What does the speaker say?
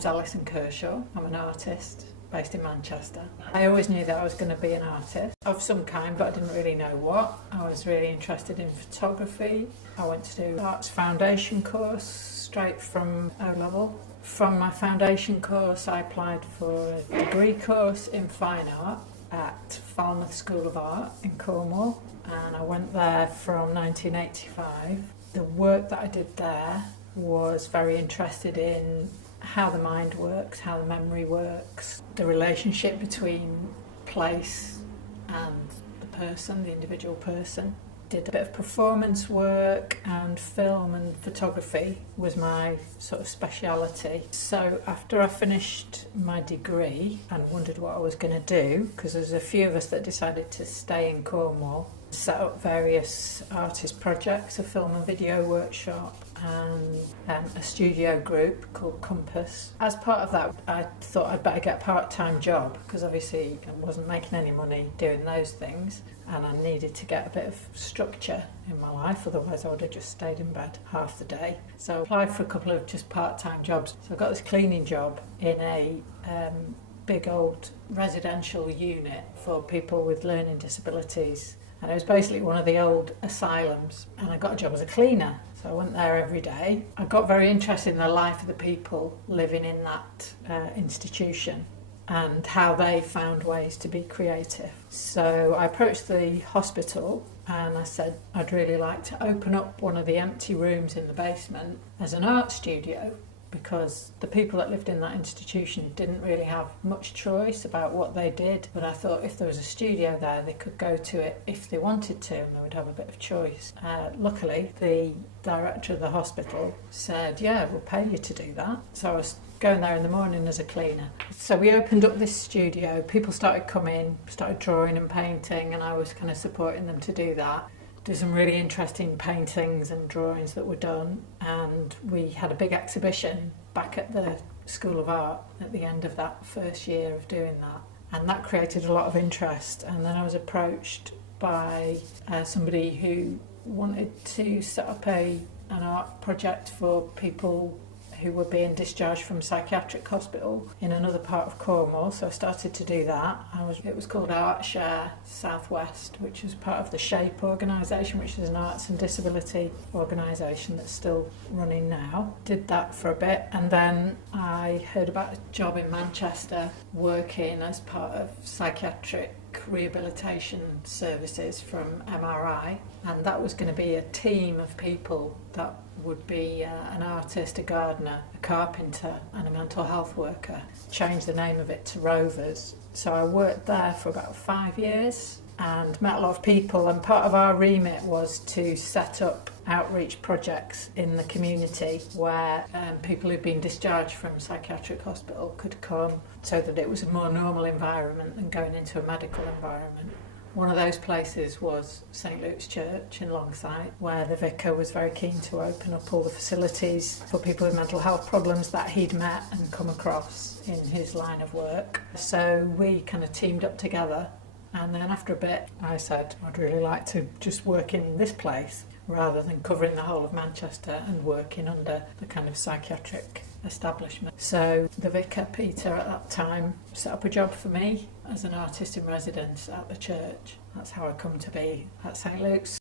name's Alison Kershaw. I'm an artist based in Manchester. I always knew that I was going to be an artist of some kind, but I didn't really know what. I was really interested in photography. I went to do arts foundation course straight from O-level. From my foundation course, I applied for a degree course in fine art at Falmouth School of Art in Cornwall, and I went there from 1985. The work that I did there was very interested in how the mind works, how the memory works, the relationship between place and the person, the individual person. Did a bit of performance work, and film and photography was my sort of speciality. So after I finished my degree and wondered what I was going to do, because there's a few of us that decided to stay in Cornwall, set up various artist projects, a film and video workshop and a studio group called Compass. As part of that, I thought I'd better get a part-time job, because obviously I wasn't making any money doing those things, and I needed to get a bit of structure in my life, otherwise I would have just stayed in bed half the day. So I applied for a couple of just part-time jobs. So I got this cleaning job in a big old residential unit for people with learning disabilities. And it was basically one of the old asylums, and I got a job as a cleaner. So I went there every day. I got very interested in the life of the people living in that institution and how they found ways to be creative. So I approached the hospital and I said I'd really like to open up one of the empty rooms in the basement as an art studio, because the people that lived in that institution didn't really have much choice about what they did. But I thought if there was a studio there, they could go to it if they wanted to, and they would have a bit of choice. Luckily, the director of the hospital said, yeah, we'll pay you to do that. So I was going there in the morning as a cleaner. So we opened up this studio. People started coming, started drawing and painting, and I was kind of supporting them to do that. There's some really interesting paintings and drawings that were done, and we had a big exhibition back at the School of Art at the end of that first year of doing that, and that created a lot of interest. And then I was approached by somebody who wanted to set up an art project for people who were being discharged from psychiatric hospital in another part of Cornwall. So I started to do that. It was called Art Share Southwest, which was part of the SHAPE organisation, which is an arts and disability organisation that's still running now. Did that for a bit, and then I heard about a job in Manchester working as part of psychiatric rehabilitation services from MRI, and that was going to be a team of people that would be an artist, a gardener, a carpenter and a mental health worker. Changed the name of it to Rovers. So I worked there for about 5 years and met a lot of people, and part of our remit was to set up outreach projects in the community where people who'd been discharged from psychiatric hospital could come, so that it was a more normal environment than going into a medical environment. One of those places was St Luke's Church in Longside, where the vicar was very keen to open up all the facilities for people with mental health problems that he'd met and come across in his line of work. So we kind of teamed up together, and then after a bit I said I'd really like to just work in this place rather than covering the whole of Manchester and working under the kind of psychiatric establishment. So the vicar, Peter, at that time set up a job for me as an artist in residence at the church. That's how I come to be at St Luke's.